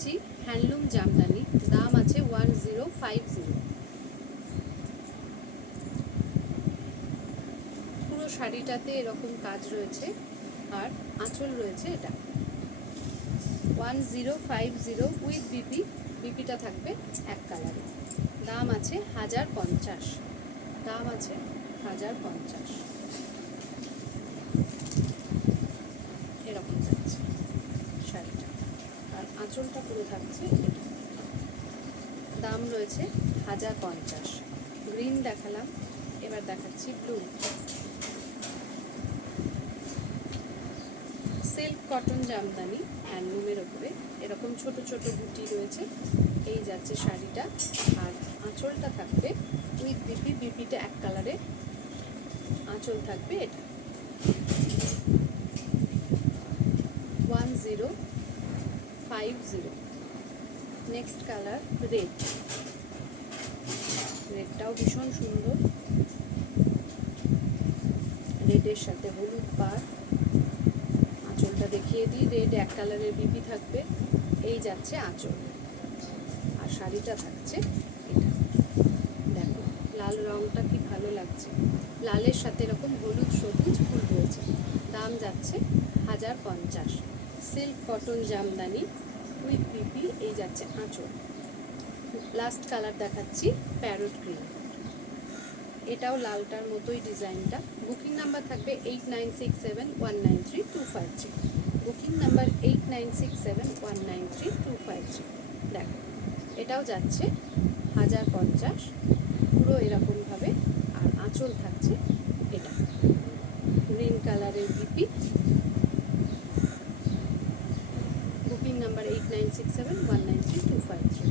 দেখাচ্ছি হ্যান্ডলুম জামদানি, দাম আছে 1050। পুরো শাড়িটাতে এরকম কাজ রয়েছে আর আঁচল রয়েছে এটা 1050 উইথ বিপি। বিপিটা থাকবে এক কালারে। দাম আছে 1050। দাম আছে 1050। এরকম যাচ্ছে শাড়িটা আর আঁচলটা পুরো থাকছে এটা। দাম রয়েছে 1050। গ্রিন দেখালাম, এবার দেখাচ্ছি ব্লু। সিল্ক কটন জামদানি হ্যান্ডলুমের ওপরে এরকম ছোট ছোট বুটি রয়েছে। এই যাচ্ছে শাড়িটা আর আঁচলটা থাকবে উইথ বিপি। বিপিটা এক কালারে, আঁচল থাকবে এটা 1050। Next colour red. রেডটাও ভীষণ সুন্দর, রেডের সাথে হলুদ পাড়। আঁচলটা দেখিয়ে দিই, রেড এক কালারের বিপি থাকবে। এই যাচ্ছে আঁচল আর শাড়িটা থাকছে এটা। দেখো লাল রঙটা কি ভালো লাগছে, লালের সাথে এরকম হলুদ সবুজ ফুল রয়েছে। দাম যাচ্ছে 1050। Silk cotton Jamdani with BP. এই যাচ্ছে আঁচল। লাস্ট কালার দেখাচ্ছি প্যারট গ্রিন। এটাও লালটার মতোই ডিজাইনটা। বুকিং নাম্বার থাকবে 8967193253। Booking number 8967193253। দেখো এটাও যাচ্ছে 1050, পুরো এরকমভাবে। আর আঁচল থাকছে এটা গ্রিন কালারের বিপি। Booking number 8967193253।